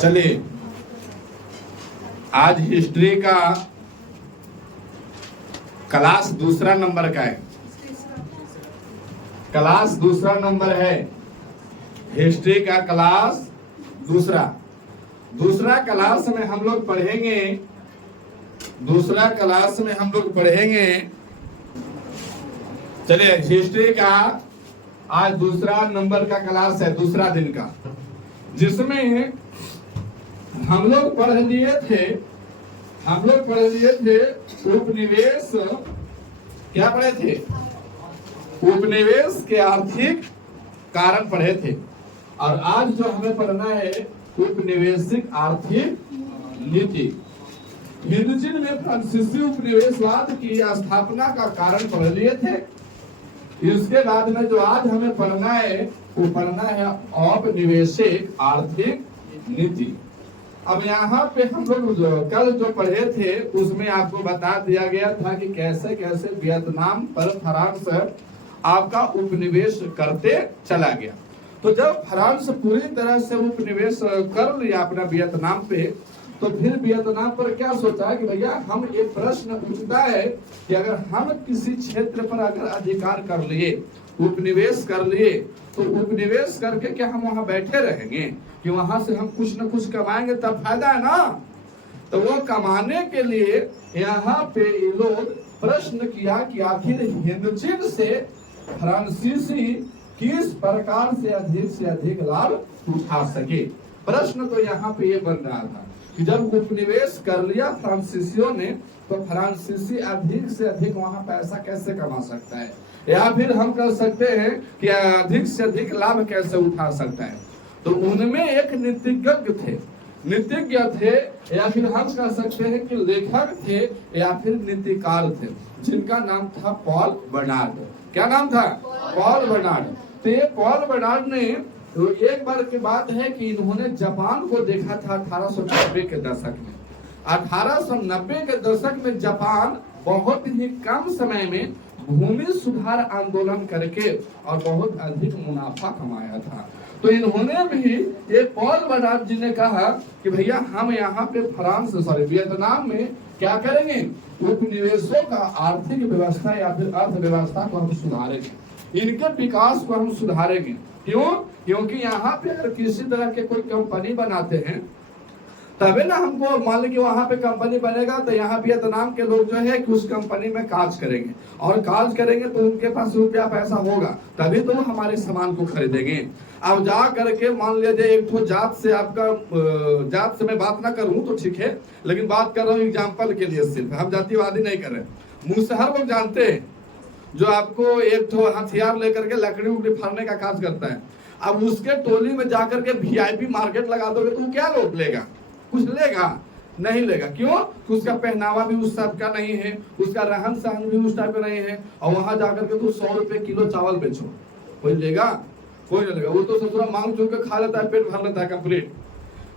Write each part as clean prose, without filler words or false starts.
चलिए, आज हिस्ट्री का क्लास दूसरा नंबर का है। क्लास दूसरा नंबर है, हिस्ट्री का क्लास दूसरा। दूसरा क्लास में हम लोग पढ़ेंगे चलिए, हिस्ट्री का आज दूसरा नंबर का क्लास है, दूसरा दिन का, जिसमें हम लोग पढ़ लिए थे उपनिवेश। क्या पढ़े थे? उपनिवेश के आर्थिक कारण पढ़े थे। और आज जो हमें पढ़ना है उपनिवेशिक आर्थिक नीति। हिंदू चीन में फ्रांसीसी उपनिवेशवाद की स्थापना का कारण पढ़ लिए थे। इसके बाद में जो आज हमें पढ़ना है वो पढ़ना है औपनिवेशिक आर्थिक नीति। अब यहाँ पे हम लोग कल जो पढ़े थे उसमें आपको बता दिया गया था कि कैसे कैसे वियतनाम पर फ्रांस आपका उपनिवेश करते चला गया। तो जब फ्रांस पूरी तरह से उपनिवेश कर लिया अपना वियतनाम पे, तो फिर वियतनाम पर क्या सोचा कि भैया हम एक प्रश्न उठता है कि अगर हम किसी क्षेत्र पर अगर अधिकार कर लिए, उपनिवेश कर लिए, तो उपनिवेश करके क्या हम वहां बैठे रहेंगे कि वहां से हम कुछ न कुछ कमाएंगे तब फायदा है ना। तो वो कमाने के लिए यहाँ पे ये लोग प्रश्न किया कि आखिर हिंदू चीन से फ्रांसीसी किस प्रकार से अधिक लाभ उठा सके। प्रश्न तो यहाँ पे ये बन रहा था कि जब उपनिवेश कर लिया फ्रांसीसियों ने, तो फ्रांसीसी अधिक से अधिक वहां पैसा कैसे कमा सकता है, या फिर हम कर सकते हैं कि अधिक से अधिक लाभ कैसे उठा सकता है। तो उनमें एक नीतिज्ञ थे, या फिर हम कह सकते हैं कि लेखक थे, या फिर नीतिकार थे, जिनका नाम था पॉल बर्नार्ड। क्या नाम था? Paul Bernard. तो ये पॉल बर्नार्ड ने, तो एक बार की बात है कि इन्होंने जापान को देखा था 1890 के दशक में। 1890 के दशक में जापान बहुत ही कम समय में भूमि सुधार आंदोलन करके और बहुत अधिक मुनाफा कमाया था। तो इन्होंने भी, ये पॉल बर्नार्ड जी ने कहा कि भैया हम यहाँ पे वियतनाम में क्या करेंगे, उपनिवेशों का आर्थिक व्यवस्था या फिर अर्थव्यवस्था को हम सुधारेंगे, इनके विकास को हम सुधारेंगे। क्यों? क्योंकि यहाँ पे अगर किसी तरह के कोई कंपनी बनाते हैं तभी ना हमको, मान लीजिए वहां पे कंपनी बनेगा तो यहाँ वियतनाम के लोग जो है कि उस कंपनी में काज करेंगे, और काज करेंगे तो उनके पास रुपया पैसा होगा, तभी तो हमारे सामान को खरीदेंगे। अब जा करके मान लीजिए एक तो जात से मैं बात ना करूं तो ठीक है, लेकिन बात कर रहा हूँ एग्जाम्पल के लिए, सिर्फ हम जातिवादी नहीं कर रहे। मुसहर लोग जानते हैं, जो आपको एक तो हथियार लेकर के लकड़ी उकड़ी फाड़ने का काज करता है। अब उसके टोली में जाकर के वीआईपी मार्केट लगा दोगे तो क्या लोग लेगा? कुछ लेगा? नहीं लेगा। क्यों? उसका पहनावा भी उस टाइप का नहीं है, उसका रहन सहन भी उस टाइप का नहीं है, और वहां जाकर के तो 100 रुपए किलो चावल बेचो, कोई लेगा? कोई नहीं लेगा। वो तो ससुरा मांग चुन के खा लेता है, पेट भर लेता है कंप्लीट।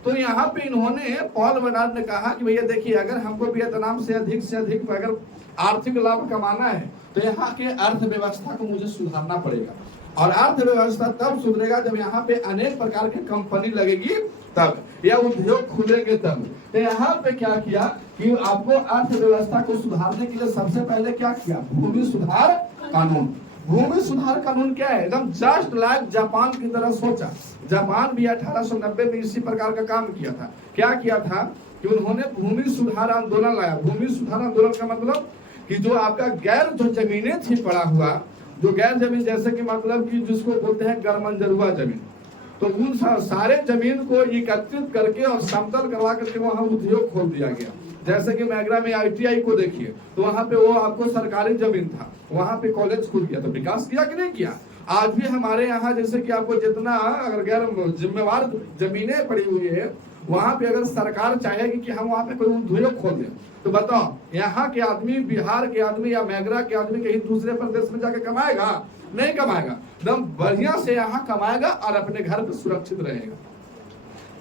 तो यहाँ पे इन्होंने, पॉल बर्नार्ड ने कहा कि भैया देखिए, अगर हमको वियतनाम से अधिक अगर आर्थिक लाभ कमाना है तो यहाँ के अर्थव्यवस्था को मुझे सुधारना पड़ेगा। और अर्थव्यवस्था तब सुधरेगा जब यहाँ पे अनेक प्रकार की कंपनी लगेगी तब, या उद्योग खुलेंगे तब। तो यहाँ पे क्या किया कि आपको अर्थव्यवस्था को सुधारने के लिए सबसे पहले क्या किया, भूमि सुधार कानून। भूमि सुधार कानून क्या है? एकदम जस्ट लाइक जापान की तरह सोचा। जापान भी 1890 में इसी प्रकार का काम किया था। क्या किया था कि उन्होंने भूमि सुधार आंदोलन लाया। भूमि सुधार आंदोलन का मतलब कि जो आपका गैर जो जमीनें थी पड़ा हुआ, जो गैर जमीन, जैसे कि मतलब कि जिसको बोलते हैं गैरमंजरूआ जमीन, तो उन सारे जमीन को एकत्रित करके और समतल करवा करके वहां उद्योग खोल दिया गया। जैसे कि मैगरा में ITI को देखिए, तो वहां पे वो आपको सरकारी जमीन था, वहां पे कॉलेज खुल गया। तो विकास किया कि नहीं किया? आज भी हमारे यहाँ जैसे कि आपको जितना अगर गैर जिम्मेवार जमीनें पड़ी हुई है, वहां पे अगर सरकार चाहेगी कि हम वहां पे कोई उद्योग खोल दें, तो बताओ यहाँ के आदमी, बिहार के आदमी या मैगरा के आदमी कहीं दूसरे प्रदेश में जाके कमाएगा? नहीं कमाएगा। एकदम बढ़िया से यहाँ कमाएगा और अपने घर पे सुरक्षित रहेगा।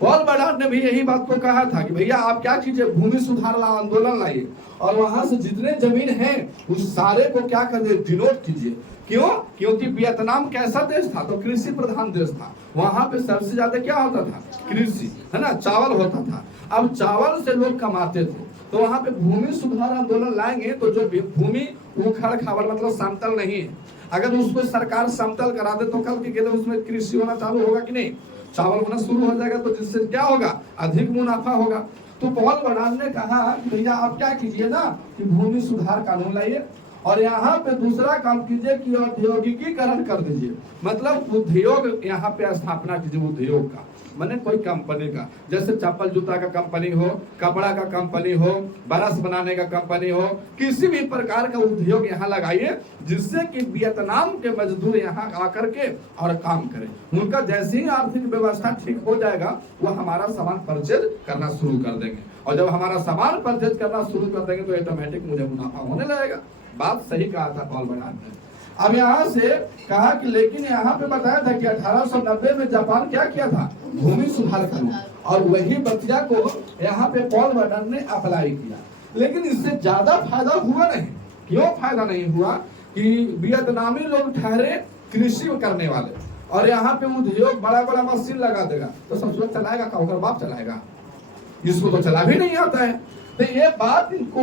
पॉल बर्नार्ड ने भी यही बात को कहा था कि भैया आप क्या कीजिए, भूमि सुधार आंदोलन लाइए और वहां से जितने जमीन है उस सारे को क्या कर दे, डिनोट कीजिए। क्यों? क्योंकि वियतनाम कैसा देश था, तो कृषि प्रधान देश था। वहां पे सबसे ज्यादा क्या होता था, कृषि, है ना, चावल होता था। अब चावल से लोग कमाते थे, तो वहां पे भूमि सुधार आंदोलन लाएंगे तो जो भूमि उखड़ खाबड़ मतलब समतल नहीं है, अगर उसको सरकार समतल करा दे तो कल के दिन उसमें कृषि होना चालू होगा कि नहीं, चावल होना शुरू हो जाएगा, तो जिससे क्या होगा, अधिक मुनाफा होगा। तो पॉल बर्नार्ड ने कहा भैया आप क्या कीजिए ना कि भूमि सुधार कानून लाइए और यहाँ पे दूसरा काम कीजिए कि औद्योगिकीकरण कर दीजिए, मतलब उद्योग यहाँ पे स्थापना कीजिए उद्योग का, माने कोई कंपनी का, जैसे चप्पल जूता का कंपनी हो, कपड़ा का कंपनी हो, बरस बनाने का कंपनी हो, किसी भी प्रकार का उद्योग यहाँ लगाइए जिससे कि वियतनाम के मजदूर यहाँ आकर के और काम करें। उनका जैसे ही आर्थिक व्यवस्था ठीक हो जाएगा वो हमारा सामान परचेज करना शुरू कर देंगे, और जब हमारा सामान परचेज करना शुरू कर देंगे तो ऑटोमेटिक मुझे मुनाफा होने लगेगा। बात सही कहा था पॉल बर्नार्ड ने। अब यहाँ से कहा कि लेकिन यहाँ पे बताया था कि 1890 में जापान क्या किया था, भूमि सुधार कानून, और वही बतिया को यहाँ पे पॉल बर्नार्ड ने अप्लाई किया। लेकिन इससे ज्यादा फायदा हुआ नहीं। क्यों फायदा नहीं हुआ कि वियतनामी लोग ठहरे कृषि करने वाले, और यहाँ पे उद्योग बड़ा बड़ा मशीन लगा देगा तो सब चलाएगा का, बाप चलाएगा, इसको तो चला भी नहीं आता है। तो ये बात इनको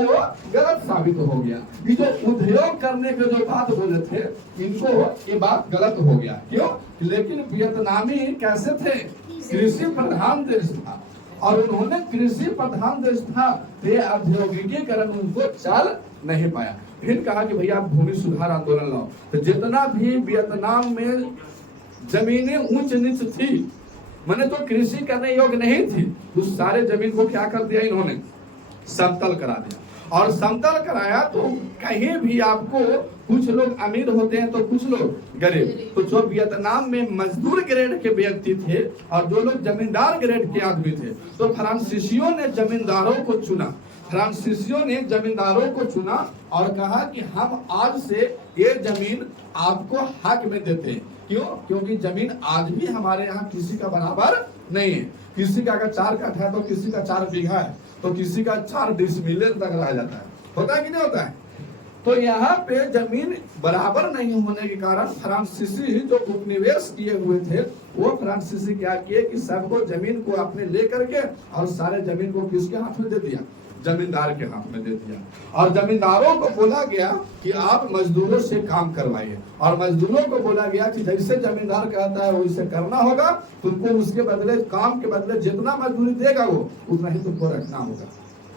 गलत साबित हो गया कि जो उद्योग करने के जो बात बोले थे इनको ये बात गलत हो गया। क्यों? लेकिन वियतनामी कैसे थे, कृषि प्रधान देश था, और उन्होंने कृषि प्रधान देश था, ये औद्योगिकीकरण उनको चल नहीं पाया। फिर कहा कि भैया भूमि सुधार आंदोलन लाओ, तो जितना भी वियतनाम में जमीनें ऊंच नीच थी, मैंने तो कृषि करने योग्य नहीं थी, उस सारे जमीन को क्या कर दिया इन्होंने, समतल करा दिया। और समतल कराया तो कहीं भी आपको कुछ लोग अमीर होते हैं तो कुछ लोग गरीब, तो जो वियतनाम में मजदूर ग्रेड के व्यक्ति थे और जो लोग जमींदार ग्रेड के आदमी थे, तो फ्रांसीसियों ने जमींदारों को चुना, फ्रांसीसियों ने जमींदारों को चुना और कहा कि हम आज से ये जमीन आपको हक में देते हैं। क्यों? क्योंकि जमीन आज भी हमारे यहाँ किसी का बराबर नहीं है। किसी का अगर 4 कट्ठा है तो किसी का 4 बीघा है, तो किसी का 4 डिसमिलियन तक रह जाता है। होता है कि नहीं होता है? तो यहाँ पे जमीन बराबर नहीं होने के कारण फ्रांसीसी जो उपनिवेश किए हुए थे वो फ्रांसीसी क्या किए कि सबको जमीन को अपने लेकर के और सारे जमीन को किसके हाथ में दे दिया, जमींदार के हाथ में दे दिया। और जमींदारों को बोला गया कि आप मजदूरों से काम करवाइए, और मजदूरों को बोला गया कि जैसे जमींदार कहता है वैसे करना होगा, तुमको उसके बदले काम के बदले जितना मजदूरी देगा वो उतना ही तुमको रखना होगा।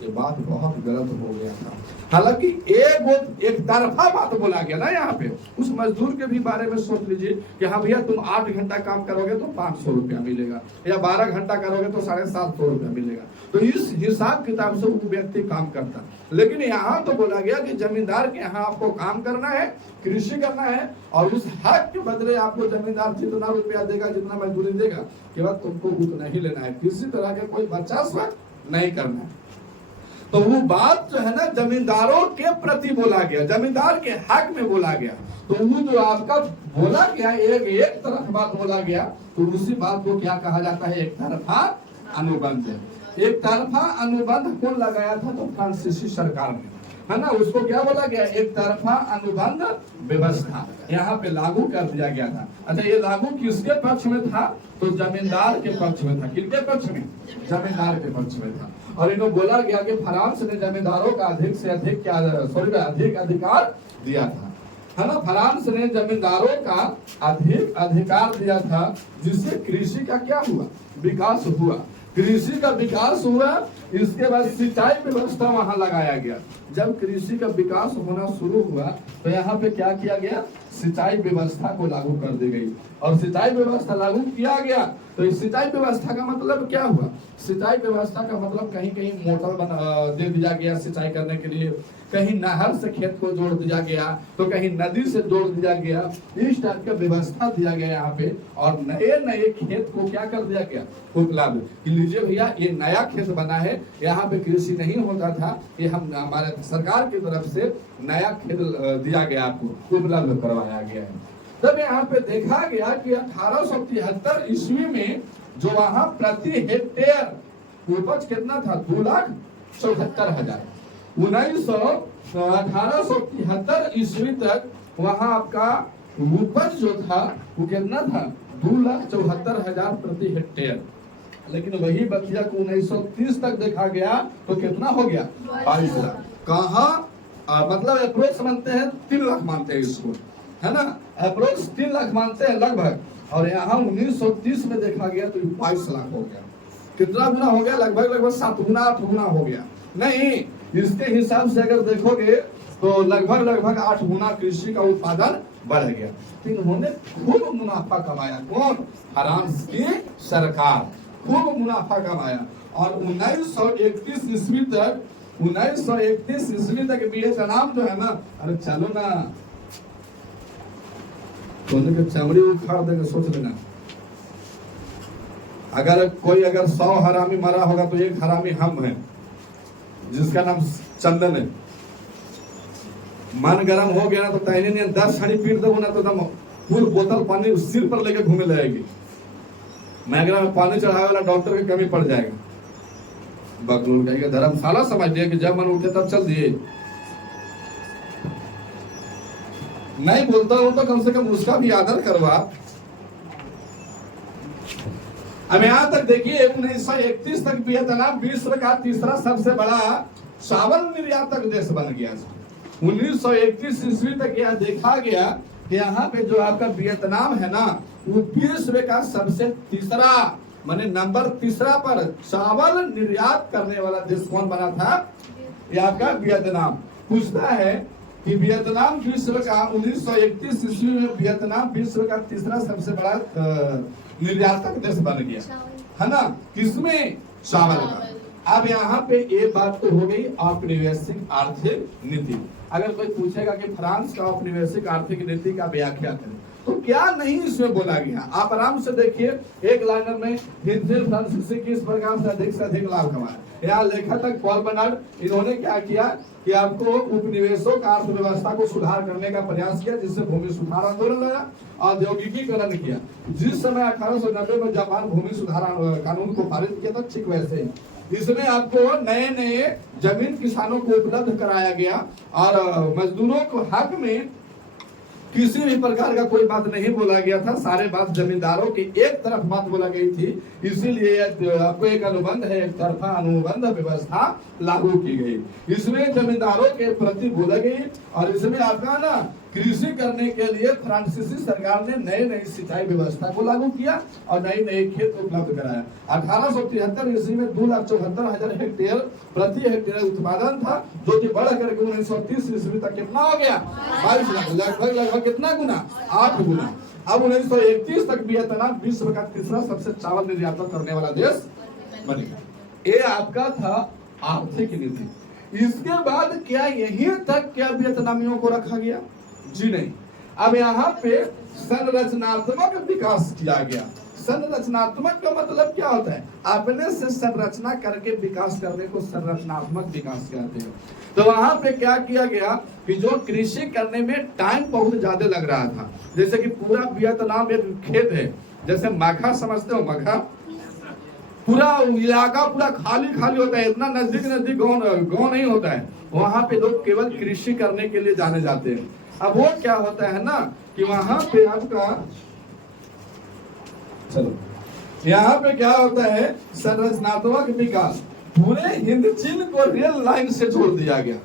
ये बात बहुत गलत हो गया था। हालांकि एक तरफा बात बोला गया ना यहाँ पे। उस मजदूर के भी बारे में सोच लीजिए कि हाँ भैया तुम 8 घंटा काम करोगे तो 500 रुपया मिलेगा, या 12 घंटा करोगे तो 750 रुपया मिलेगा। तो इस हिसाब किताब से वो व्यक्ति काम करता। लेकिन यहाँ तो बोला गया कि जमींदार के यहाँ आपको काम करना है, कृषि करना है, और उस हक के बदले आपको जमींदार जितना रुपया देगा, जितना मजदूरी देगा, केवल तुमको उतना ही लेना है, किसी तरह के कोई वर्चस्व नहीं करना है। तो वो बात जो है ना जमींदारों के प्रति बोला गया, जमींदार के हक में बोला गया। तो वो जो आपका बोला गया एक तरफ बात बोला गया, तो उसी बात को क्या कहा जाता है, एक तरफा अनुबंध। एक तरफा अनुबंध कौन लगाया था, तो फ्रांसीसी सरकार ने, है ना, उसको क्या बोला गया, एक तरफा अनुबंध व्यवस्था यहाँ पे लागू कर दिया गया था। अच्छा, ये लागू किसके पक्ष में था, तो जमींदार के पक्ष में था। किसके पक्ष में, जमींदार के पक्ष में था। और इन्हों बोला गया कि फ्रांस ने जमींदारों का अधिक से अधिक अधिक अधिकार दिया था, है ना, फ्रांस ने जमींदारों का अधिक अधिकार दिया था, जिससे कृषि का क्या हुआ, विकास हुआ। कृषि का विकास हुआ, इसके बाद सिंचाई व्यवस्था वहां लगाया गया। जब कृषि का विकास होना शुरू हुआ तो यहाँ पे क्या किया गया, सिंचाई व्यवस्था को लागू कर दी गई। और सिंचाई व्यवस्था लागू किया गया तो इस सिंचाई व्यवस्था का मतलब क्या हुआ, सिंचाई व्यवस्था का मतलब कहीं कहीं मोटर दे दिया गया सिंचाई करने के लिए, कहीं नहर से खेत को जोड़ दिया गया, तो कहीं नदी से जोड़ दिया गया। इस टाइप का व्यवस्था दिया गया यहाँ पे। और नए नए खेत को क्या कर दिया गया, उपलब्ध कि लीजिए भैया ये नया खेत बना है, यहाँ पे कृषि नहीं होता था, ये हम हमारे सरकार की तरफ से नया खेत दिया गया, आपको उपलब्ध करवाया गया है। तब यहाँ पे देखा गया कि 1873 ईस्वी में जो वहां प्रति हेक्टेयर उपज कितना था, 2,74,000। 1873 ईस्वी तक वहां आपका उपज जो था वो कितना था, 2,74,000 प्रति हेक्टेयर। लेकिन वही बतिया को 1930 तक देखा गया तो कितना हो गया, 22 लाख। कहा मतलब अप्रोक्स मानते हैं 3 लाख मानते हैं इसको, है ना, अप्रोक्स 3 लाख मानते हैं लगभग। और यहाँ 1930 में देखा गया तो 22 लाख हो गया। कितना गुना हो गया, लगभग 7 गुना 8 गुना हो गया। नहीं, इसके हिसाब से अगर देखोगे तो लगभग 8 गुना कृषि का उत्पादन बढ़ गया। तो इन्होंने खूब मुनाफा कमाया। कौन, फ्रांस की सरकार खूब मुनाफा कमाया। और 1931 ईस्वी तक वियतनाम जो है ना, अरे चलो ना, तो चमड़ी उखाड़ देंगे, सोच लेना। अगर 100 हरामी मरा होगा तो एक हरामी हम हैं, जिसका नाम चंदन है। मन गरम हो गया ना तो तहने ने 10 छड़ी पीट दो ना तो फुल बोतल पानी सिर पर लेके घूमे लगेगी। मैगरा में पानी चढ़ावे वाला डॉक्टर की कमी पड़ जाएगा। बकरूल कहेगा धर्मशाला समझ लिया कि जब मन उठे तब चल दिए। नहीं बोलता हूं तो कम से कम उसका भी आदर करवा। अब यहां तक देखिए 1931 तक वियतनाम विश्व का तीसरा सबसे बड़ा चावल निर्यातक देश बन गया। 1931 ईस्वी तक यह देखा गया कि यहाँ पे जो आपका वियतनाम है ना, वो विश्व का सबसे तीसरा माने नंबर तीसरा पर चावल निर्यात करने वाला देश कौन बना था, ये आपका वियतनाम। पूछता है कि वियतनाम विश्व का 1931 ईस्वी में वियतनाम विश्व का तीसरा सबसे बड़ा निर्यातक देश बन गया, है ना, किसमें, चावल का। अब यहाँ पे ये बात तो हो गई औपनिवेशिक आर्थिक नीति। अगर कोई पूछेगा कि फ्रांस का औपनिवेशिक आर्थिक नीति का व्याख्या करें तो क्या नहीं इसमें बोला गया, आप आराम से देखिए। एक लाइनर में हिंदू फ्रांसीसी किस प्रकार से अधिक लाभ कमाया। यहाँ लेखक पॉल बर्नार्ड, इन्होंने क्या किया कि आपको उपनिवेशों का अर्थव्यवस्था को सुधार करने का प्रयास किया, जिससे भूमि सुधार आंदोलन लगा, औद्योगिकीकरण किया। जिस समय 1890 में जापान भूमि सुधार कानून को पारित किया था, ठीक वैसे ही इसमें आपको नए जमीन किसानों को उपलब्ध कराया गया और मजदूरों को हक में किसी भी प्रकार का कोई बात नहीं बोला गया था। सारे बात जमींदारों की एक तरफ बात बोला गई थी। इसीलिए आपको एक अनुबंध है, एक तरफा अनुबंध व्यवस्था लागू की गई। इसमें जमींदारों के प्रति बोला गई और इसमें आपका ना कृषि करने के लिए फ्रांसीसी सरकार ने नई सिंचाई व्यवस्था को लागू किया और नए खेत उपलब्ध कराया। 1873 ईस्वी में 2,74,000 हेक्टेयर प्रति हेक्टेयर उत्पादन था, जो कि बढ़ करके 1930 ईस्वी तक कितना हो गया, 22 लाख, लगभग कितना गुना, 8 गुना। अब 1931 तक वियतनाम विश्व का तीसरा सबसे चावल निर्यात करने वाला देश बन गया। ये आपका था आर्थिक नीति। इसके बाद क्या यही तक क्या वियतनामियों को रखा गया, जी नहीं। अब यहाँ पे संरचनात्मक विकास किया गया। संरचनात्मक का मतलब क्या होता है, अपने से संरचना करके विकास करने को संरचनात्मक विकास कहते हैं। तो वहां पे क्या किया गया कि जो कृषि करने में टाइम बहुत ज्यादा लग रहा था, जैसे कि पूरा वियतनाम एक खेत है, जैसे मखा समझते हो, मखा पूरा इलाका पूरा खाली होता है, इतना नजदीक गाँव नहीं होता है। वहां पे लोग केवल कृषि करने के लिए जाने जाते हैं। अब वो क्या होता है ना कि वहां पे आपका, चलो यहाँ पे क्या होता है, संरचनात्मक विकास। पूरे हिंद चीन को रेल लाइन से जोड़ दिया गया।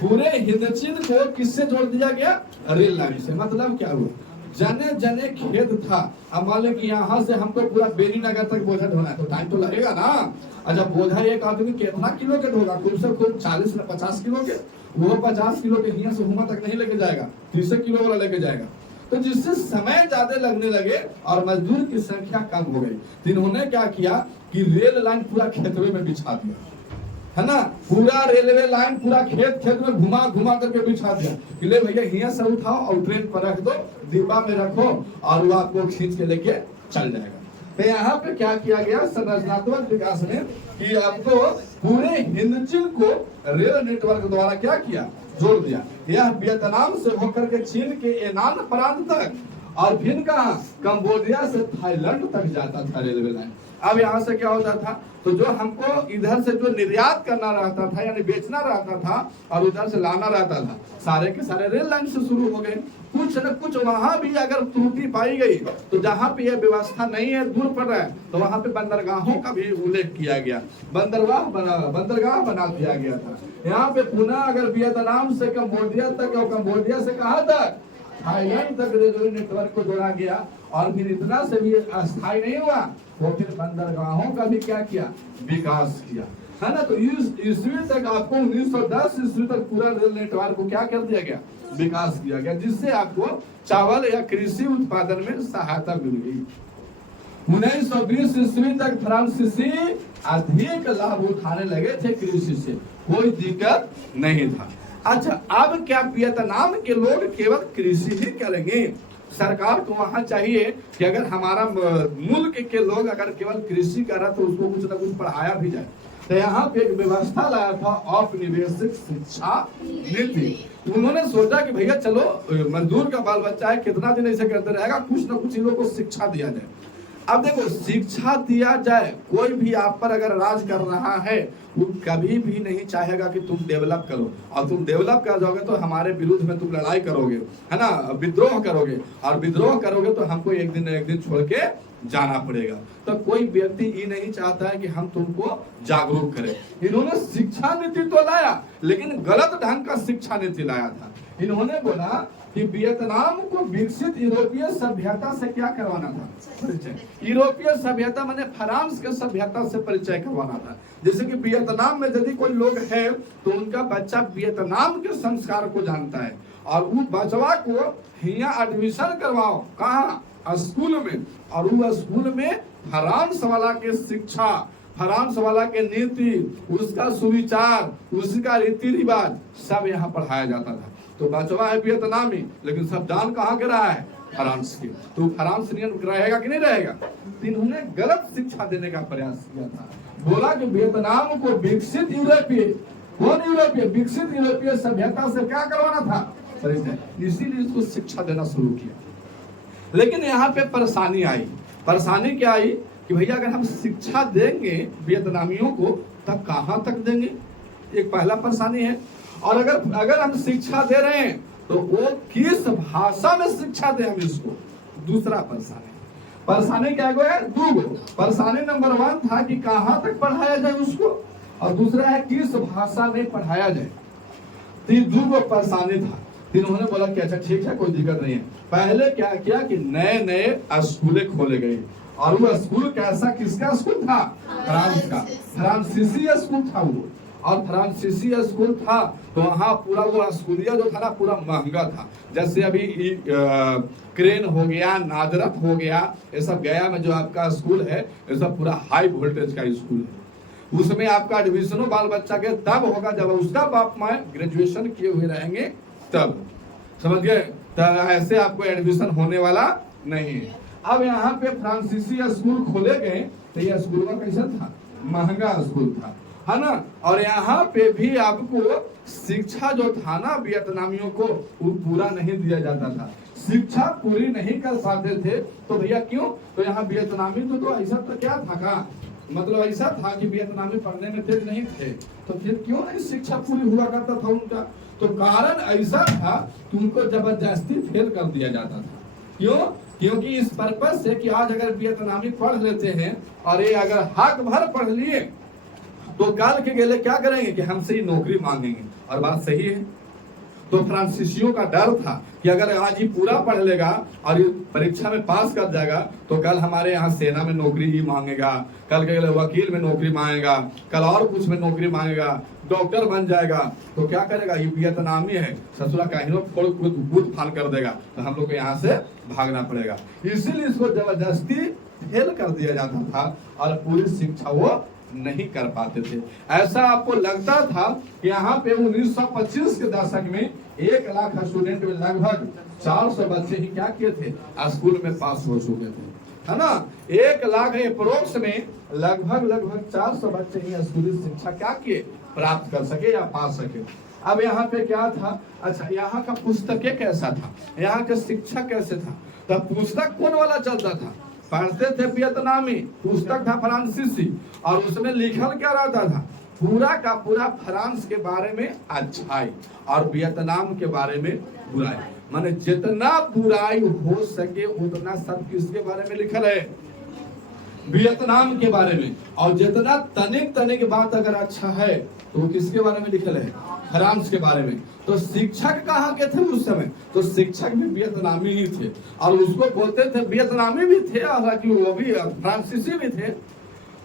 पूरे हिंद चीन को किससे जोड़ दिया गया, रेल लाइन से। मतलब क्या हुआ, जने खेत था। अब मान लो कि यहाँ से हमको पूरा बेरीनगर तक बोझा ढोना है तो टाइम तो लगेगा ना। अच्छा, बोझा एक आदमी कितना किलो के ढोगा, खूब से खूब 40 या 50 किलो के। वो 50 किलो के यहाँ से हुमा तक नहीं लेके जाएगा, 30 किलो वाला लेके जाएगा। तो जिससे समय ज्यादा लगने लगे और मजदूर की संख्या कम हो गई, तो इन्होंने क्या किया कि रेल लाइन पूरा खेतवे में बिछा दिया, है ना। पूरा रेलवे लाइन पूरा खेत में घुमा करके बिछा दिया कि ले भैया यहाँ से उठाओ और ट्रेन पर रख दो, डिब्बा में रखो और वो आपको खींच के लेके चल जाएगा। तो यहाँ पे क्या किया गया संरचनात्मक विकास में कि आपको पूरे हिंद चीन को रेल नेटवर्क द्वारा क्या किया, जोड़ दिया। यह वियतनाम से होकर के चीन के एनान प्रांत तक और फिर कहा कंबोडिया से थाईलैंड तक जाता था रेलवे लाइन। अब यहाँ से क्या होता था, तो जो हमको इधर से जो निर्यात करना रहता था यानी बेचना रहता था और उधर से लाना रहता था, सारे के सारे रेल लाइन से शुरू हो गए। कुछ न कुछ वहां भी अगर त्रुटि पाई गई तो जहां पे यह व्यवस्था नहीं है, दूर पड़ रहा है, तो वहां पे बंदरगाहों का भी उल्लेख किया गया, बंदरगाह बना दिया गया था। यहाँ पे पुनः अगर वियतनाम से कंबोडिया तक और कंबोडिया से कहाँ तक, थाईलैंड तक रेलवे नेटवर्क को जोड़ा गया। और फिर इतना से भी अस्थायी नहीं हुआ, वो फिर बंदरगाहों का भी क्या किया, विकास किया, है ना। तो ईस्वी तक आपको 1910 ईस्वी तक पूरा रेल नेटवर्क को क्या कर दिया गया, विकास किया गया, जिससे आपको चावल या कृषि उत्पादन में सहायता मिल गई। 1920 ईस्वी तक फ्रांसीसी अधिक लाभ उठाने लगे थे कृषि से, कोई दिक्कत नहीं था। अच्छा, अब क्या वियतनाम के लोग केवल कृषि ही करेंगे? सरकार को वहां चाहिए कि अगर हमारा मुल्क के लोग अगर केवल कृषि कर रहा तो उसको कुछ ना कुछ पढ़ाया भी जाए। तो यहाँ पे एक व्यवस्था लाया था औपनिवेशिक शिक्षा नीति। उन्होंने सोचा कि भैया चलो मजदूर का बाल बच्चा है, कितना दिन ऐसे करते रहेगा, कुछ ना कुछ इन लोगों को शिक्षा दिया जाए। अब देखो, शिक्षा दिया जाए, कोई भी आप पर अगर राज कर रहा है वो कभी भी नहीं चाहेगा कि तुम डेवलप करो, और तुम डेवलप कर जाओगे तो हमारे विरुद्ध में तुम लड़ाई करोगे, है ना, विद्रोह करोगे, और विद्रोह करोगे तो हमको एक दिन छोड़ के जाना पड़ेगा। तो कोई व्यक्ति ये नहीं चाहता है कि हम तुमको जागरूक करें। इन्होंने शिक्षा नीति तो लाया, लेकिन गलत ढंग का शिक्षा नीति लाया था। इन्होंने बोला कि वियतनाम को विकसित यूरोपीय सभ्यता से क्या करवाना था, परिचय। यूरोपीय सभ्यता माने फ्रांस के सभ्यता से परिचय करवाना था। जैसे कि वियतनाम में यदि कोई लोग है तो उनका बच्चा वियतनाम के संस्कार को जानता है, और वो बचवा को यहाँ एडमिशन करवाओ, कहाँ, स्कूल में, और वो स्कूल में फ्रांस वाला के शिक्षा, फ्रांस वाला के नीति, उसका सुविचार, उसका रीति रिवाज सब यहाँ पढ़ाया जाता था। तो बचवा है वियतनामी, लेकिन सब जान कहाँ के रहा है, फ्रांस की। तो फ्रांसनियन रहेगा कि नहीं रहेगा? तो इन्होंने गलत शिक्षा देने का प्रयास किया था। बोला कि वियतनाम को विकसित यूरोपीय, कौन यूरोपीय, विकसित यूरोपीय सभ्यता से क्या करवाना था, इसीलिए इसको शिक्षा देना शुरू किया। लेकिन यहाँ पे परेशानी आई। परेशानी क्या आई कि भैया अगर हम शिक्षा देंगे वियतनामियों को तब कहाँ तक देंगे, एक पहला परेशानी है। और अगर हम शिक्षा दे रहे हैं तो वो किस भाषा में शिक्षा दें हम इसको, दूसरा परेशानी क्या है, दो परेशानी। नंबर 1 था कि कहाँ तक पढ़ाया जाए उसको, और दूसरा है किस भाषा में पढ़ाया जाए। दो परेशानी था। इन्होंने बोला कि अच्छा ठीक है, कोई दिक्कत नहीं है। पहले क्या किया कि नए स्कूलें खोले गए, और वो स्कूल कैसा, किसका स्कूल था, फ्रांस का, फ्रांसीसी स्कूल था वो। और फ्रांसीसी स्कूल था तो वहाँ पूरा वो स्कूलिया जो था ना पूरा महंगा था। जैसे अभी क्रेन हो गया, नाजरत हो गया, ये सब गया में जो आपका स्कूल है ये सब पूरा हाई वोल्टेज का स्कूल है। उसमें आपका एडमिशनों बाल बच्चा के तब होगा जब उसका बाप माँ ग्रेजुएशन किए हुए रहेंगे, तब समझ गए। तब ऐसे आपको एडमिशन होने वाला नहीं है। अब यहाँ पे फ्रांसीसी स्कूल खोले गए तो यह स्कूल में कैसा था, महंगा स्कूल था, है ना। और यहाँ पे भी आपको शिक्षा जो था ना वियतनामियों को वो पूरा नहीं दिया जाता था, शिक्षा पूरी नहीं कर पाते थे। तो भैया क्यों, तो यहाँ वियतनामी तो ऐसा तो क्या था का, मतलब ऐसा था कि वियतनामी पढ़ने में तेज नहीं थे, तो फिर क्यों नहीं शिक्षा पूरी हुआ करता था उनका। तो कारण ऐसा था कि उनको जबरदस्ती फेल कर दिया जाता था। क्यों, क्योंकि इस पर्पस से कि आज अगर वियतनामी पढ़ लेते हैं और ये अगर हक भर पढ़ लिए तो कल के गेले क्या करेंगे कि हमसे ही नौकरी मांगेंगे। और बात सही है। तो फ्रांसीसियों का डर था कि अगर आज ही पूरा पढ़ लेगा और परीक्षा में पास कर जाएगा तो कल हमारे यहाँ सेना में नौकरी ही मांगेगा, कल के वकील में नौकरी मांगेगा, कल और कुछ में नौकरी मांगेगा, डॉक्टर बन जाएगा। तो क्या करेगा, ये वियतनामी है, ससुरा कहीं कूद फान कर देगा, तो हम लोग को यहाँ से भागना पड़ेगा। इसीलिए इसको जबरदस्ती फेल कर दिया जाता था और पूरी शिक्षा वो नहीं कर पाते थे। ऐसा आपको लगता था कि यहाँ पे 1925 के दशक में 1 लाख स्टूडेंट में लगभग 400 बच्चे ही क्या किए थे, स्कूल में पास हो चुके थे, है ना। 1 लाख अप्रोक्स में लगभग 400 बच्चे ही स्कूली शिक्षा क्या किए, प्राप्त कर सके या पा सके। अब यहाँ पे क्या था, अच्छा यहाँ का पुस्तकें कैसा था, यहाँ का शिक्षा कैसे था। तब पुस्तक कौन वाला चलता था, पढ़ते थे वियतनामी, पुस्तक था फ्रांसीसी, और उसमें लिखल क्या रहता था, पूरा का पूरा फ्रांस के बारे में अच्छाई और वियतनाम के बारे में बुराई। माने जितना बुराई हो सके उतना सब किसके बारे में लिखल है, वियतनाम के बारे में। और जितना तनिक तनिक बात अगर अच्छा है तो वो किसके बारे में लिखल है, फ्रांस के बारे में। तो शिक्षक कहाँ के थे उस समय, तो शिक्षक भी वियतनामी ही थे, और उसको बोलते थे, वियतनामी भी थे हालांकि वो भी फ्रांसीसी भी थे।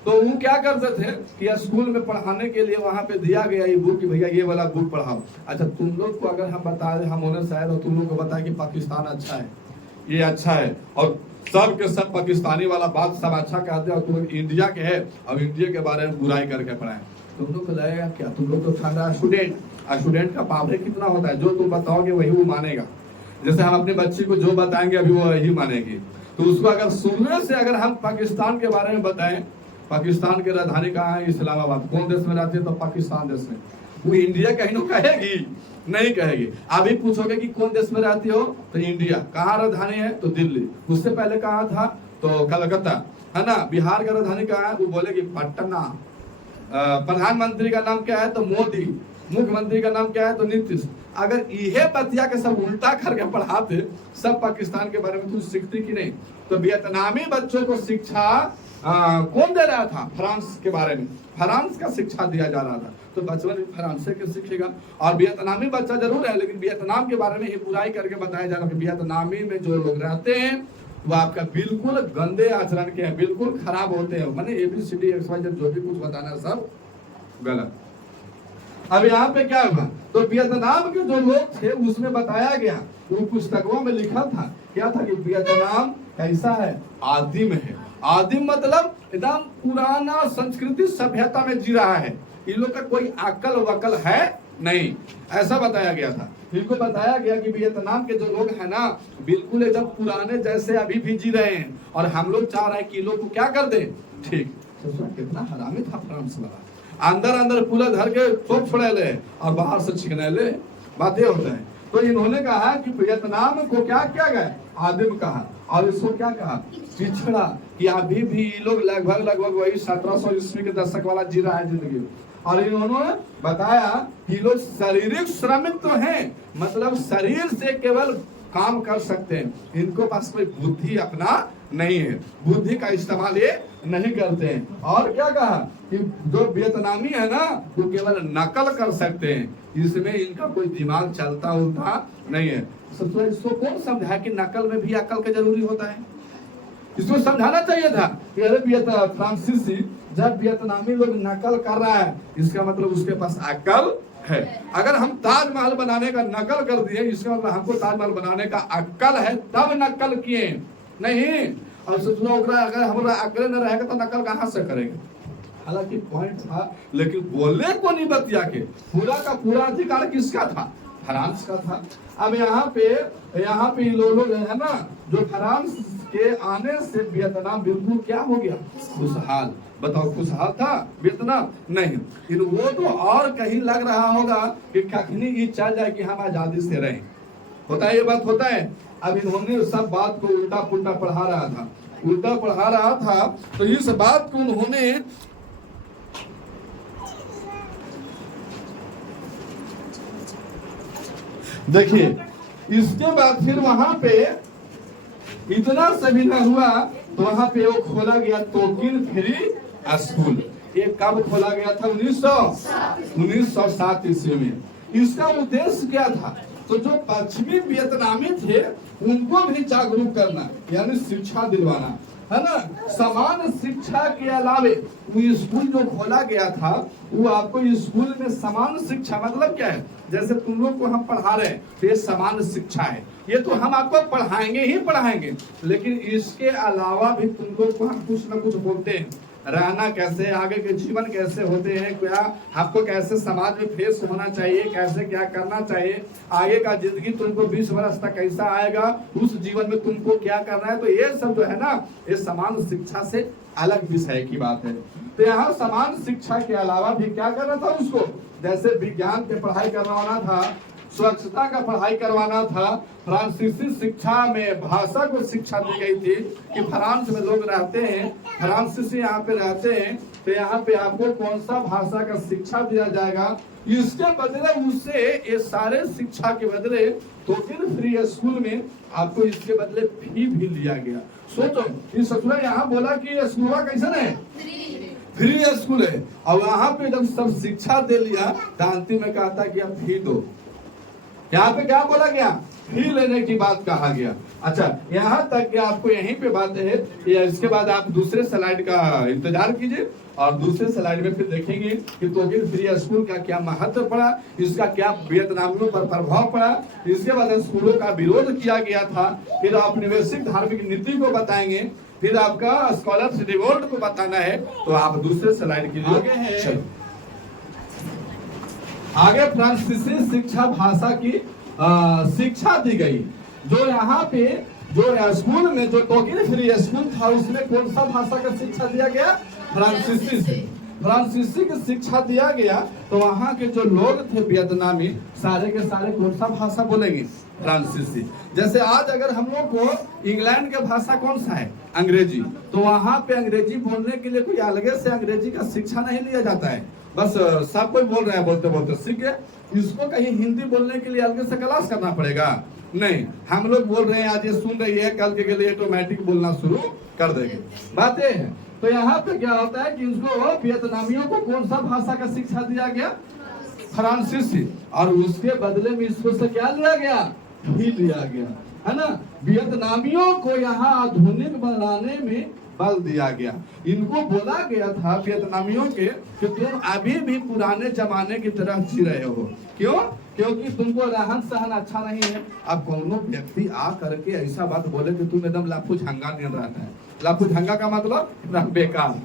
तो वो क्या करते थे कि स्कूल में पढ़ाने के लिए वहां पे दिया गया ये बुक कि भैया ये वाला बुक पढ़ाओ। अच्छा तुम लोग को अगर हम बता दें, हम होने शायद, और तुम लोग को बताएं कि पाकिस्तान अच्छा है, ये अच्छा है, और सब के सब पाकिस्तानी वाला बात सब अच्छा कहते हैं, और तुम लोग इंडिया के है अब इंडिया के बारे में बुराई करके पढ़ाएं, तुम लोग को लगेगा क्या, तुम लोग तो ठंडा स्टूडेंट का पावर कितना होता है, जो तुम बताओगे वही वो मानेगा। जैसे हम अपने बच्चे को जो बताएंगे अभी वो वही मानेगी। तो उसको अगर सुनने से अगर हम पाकिस्तान के बारे में बताएं, पाकिस्तान की राजधानी कहाँ है, इस्लामाबाद, कौन देश में रहती है, तो पाकिस्तान देश में, वो इंडिया कहीं ना कहेगी, नहीं कहेगी। अभी पूछोगे कि कौन देश में रहती हो, तो इंडिया। कहाँ राजधानी है, तो दिल्ली। उससे पहले कहाँ था, तो कलकत्ता, है ना। बिहार का राजधानी कहाँ है, वो बोलेगी पटना। प्रधानमंत्री का नाम क्या है, तो मोदी। मुख्यमंत्री का नाम क्या है, तो नीतीश। अगर यह बतिया के सब उल्टा करके पढ़ाते, सब पाकिस्तान के बारे में कुछ सीखती कि नहीं। तो वियतनामी बच्चों को शिक्षा कौन दे रहा था, फ्रांस के बारे में, फ्रांस का शिक्षा दिया जा रहा था। तो बचपन में फ्रांस के सीखेगा, और वियतनामी बच्चा जरूर है, लेकिन वियतनाम के बारे में ये बुराई करके बताया जा रहा है कि वियतनामी में जो लोग रहते हैं वो आपका बिल्कुल गंदे आचरण के हैं, बिल्कुल खराब होते हैं। मैंने ABCD XYZ जो भी कुछ बताना सब गलत। अब यहाँ पे क्या हुआ, तो वियतनाम के जो लोग थे उसमें बताया गया, उन पुस्तकों में लिखा था, क्या था कि वियतनाम कैसा है, आदिम है। आदिम मतलब एकदम पुराना संस्कृति सभ्यता में जी रहा है, इन लोग का कोई अकल वकल है नहीं, ऐसा बताया गया था। इनको बताया गया कि वियतनाम के जो लोग हैं ना, बिल्कुल एकदम पुराने जैसे अभी भी जी रहे हैं, और हम लोग चाह रहे हैं कि लोग को क्या कर दे, ठीक। कितना हरामी था फ्रांस वाला, अंदर अंदर पूरा धर के चोप छोड़े ले और बाहर से छिकने ले, बातें होते हैं। तो इन्होंने कहा कि वियतनाम को क्या किया गया, आदिम कहा, और इसको क्या कहा, पिछड़ा। कि अभी भी लोग लगभग वही 1700 ईस्वी के दशक वाला जी रहा है जिंदगी। और इन्होंने बताया कि लोग शारीरिक श्रमिक तो हैं, मतलब शरीर से केवल काम कर सकते हैं, इनको पास कोई बुद्धि अपना नहीं है, बुद्धि का इस्तेमाल ये नहीं करते हैं। और क्या कहा कि जो वियतनामी है ना वो केवल नकल कर सकते हैं, इसमें इनका कोई दिमाग चलता उलता नहीं है। इसको कौन समझा कि नकल में भी अकल का जरूरी होता है, इसको समझाना चाहिए था कि अरे फ्रांसीसी जब वियतनामी लोग नकल कर रहा है इसका मतलब उसके पास अकल है। अगर हम ताजमहल बनाने का नकल कर दिए, इसका मतलब हमको ताजमहल बनाने का अक्ल है तब नकल किए नहीं। और सोचना अगर हमारा अक्ल न रहेगा तो नकल कहाँ से करेंगे। हालांकि पॉइंट था, लेकिन बोले को नहीं बतिया के, पूरा का पूरा अधिकार किसका था, फ्रांस का था। अब यहाँ पे लोग है ना, जो फ्रांस के आने से वियतनाम बिल्कुल क्या हो गया, खुशहाल। बताओ खुशहाल था वियतनाम, नहीं। वो तो और कहीं लग रहा होगा कि कखनी ये चल जाए कि हम आजादी से रहें, होता है ये बात, होता है। अब इन्होंने सब बात को उल्टा पुल्टा पढ़ा रहा था, तो इस बात को उन्होंने देखिए, इसके बाद फिर वहां पे इतना सभी न हुआ तो वहां पे वो खोला गया तोकिन फ्री स्कूल। ये कब खोला गया था, 1907 ईस्वी में। इसका उद्देश्य क्या था, तो जो पश्चिमी वियतनामी थे उनको भी जागरूक करना, यानी शिक्षा दिलवाना, है ना। समान शिक्षा के अलावे वो स्कूल जो खोला गया था, वो आपको स्कूल में समान शिक्षा मतलब क्या है, जैसे तुम लोग को हम पढ़ा रहे हैं तो ये समान शिक्षा है, ये तो हम आपको पढ़ाएंगे, लेकिन इसके अलावा भी तुम लोग को हम कुछ न कुछ बोलते हैं, रहना कैसे, आगे के जीवन कैसे होते हैं, क्या आपको कैसे समाज में फेस होना चाहिए, कैसे क्या करना चाहिए, आगे का जिंदगी तुमको 20 वर्ष तक कैसा आएगा, उस जीवन में तुमको क्या करना है। तो ये सब जो है ना, ये समान शिक्षा से अलग विषय की बात है। तो यहाँ समान शिक्षा के अलावा भी क्या करना था उसको, जैसे विज्ञान की पढ़ाई करवाना था, स्वच्छता का पढ़ाई करवाना था। फ्रांसीसी शिक्षा में भाषा को शिक्षा दी गई थी कि फ्रांस में लोग रहते हैं, फ्रांसीसी यहाँ पे रहते हैं, तो यहाँ पे आपको कौन सा भाषा का शिक्षा दिया जाएगा। इसके बदले उससे ये सारे शिक्षा के बदले टोकन फ्री स्कूल में आपको इसके बदले फी भी लिया गया। सोचो, इस स्कूल यहाँ बोला कि ये स्कूल कैसा है, फ्री स्कूल है, और वहां पे जब सब शिक्षा दे लिया तो अंतिम में कहा था कि आप फी दो। यहाँ पे क्या बोला गया, फी लेने की बात कहा गया। अच्छा, यहाँ तक कि आपको यहीं पे बात है, इसके बाद आप दूसरे स्लाइड का इंतजार कीजिए और दूसरे स्लाइड में फिर देखेंगे कि टोकन फ्री स्कूल का क्या महत्व पड़ा, इसका क्या वियतनामियों पर प्रभाव पड़ा। इसके बाद स्कूलों का विरोध किया गया था, फिर औपनिवेशिक धार्मिक नीति को बताएंगे, फिर आपका स्कॉलर्स रिवोल्ट को बताना है। तो आप दूसरे स्लाइड के लिए आगे फ्रांसीसी शिक्षा भाषा की शिक्षा दी गई। जो यहाँ पे जो स्कूल में जो टोकन फ्री स्कूल था उसमें कौन सा भाषा का शिक्षा दिया गया, फ्रांसीसी से फ्रांसीसी की शिक्षा दिया गया। तो वहाँ के जो लोग थे वियतनामी, सारे के सारे कौन सा भाषा बोलेंगे, फ्रांसीसी। जैसे आज अगर हम लोग को इंग्लैंड का भाषा कौन सा है, अंग्रेजी, तो वहाँ पे अंग्रेजी बोलने के लिए कोई अलग से अंग्रेजी का शिक्षा नहीं लिया जाता है, बस सब कोई बोल रहा है, बोलते बोलते सीख गए। इसको कहीं हिंदी बोलने के लिए अलग से क्लास करना पड़ेगा, नहीं। हम लोग बोल रहे हैं, आज ये सुन रही है, कल के लिए ऑटोमेटिक बोलना शुरू कर देंगे। बातें हैं। तो यहाँ पे क्या होता है कि इसको वियतनामियों को कौन सा भाषा का शिक्षा दिया गया, फ्रांसीसी, और उसके बदले में इसको से क्या लिया गया, फी लिया गया, है ना। वियतनामियों को यहाँ आधुनिक बनाने में बल दिया गया। इनको बोला गया था वियतनामियों के कि तुम अभी भी पुराने जमाने की तरह जी रहे हो। क्यों? क्योंकि तुमको रहन सहन अच्छा नहीं है। अब कौनो व्यक्ति आ करके ऐसा बात बोले कि तुम एकदम लाफू झंगा नहीं रहता है। लाफू झंगा का मतलब बेकार,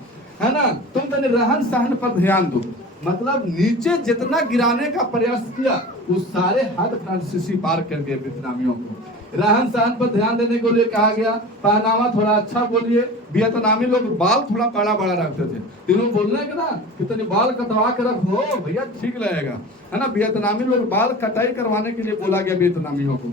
है ना। तुम तो रहन सहन पर ध्यान दो, मतलब नीचे जितना गिराने का प्रयास किया उस सारे हद फ्रांसीसी पार कर गए वियतनामियों को। रहन सहन पर ध्यान देने को लिए कहा गया, पहनावा थोड़ा अच्छा बोलिए। वियतनामी लोग बाल थोड़ा बड़ा बड़ा रखते थे, तीनों बोलने के ना कितने बाल कटवा के रखो भैया, ठीक लगेगा, है ना। वियतनामी लोग बाल कटाई करवाने के लिए बोला गया वियतनामियों को,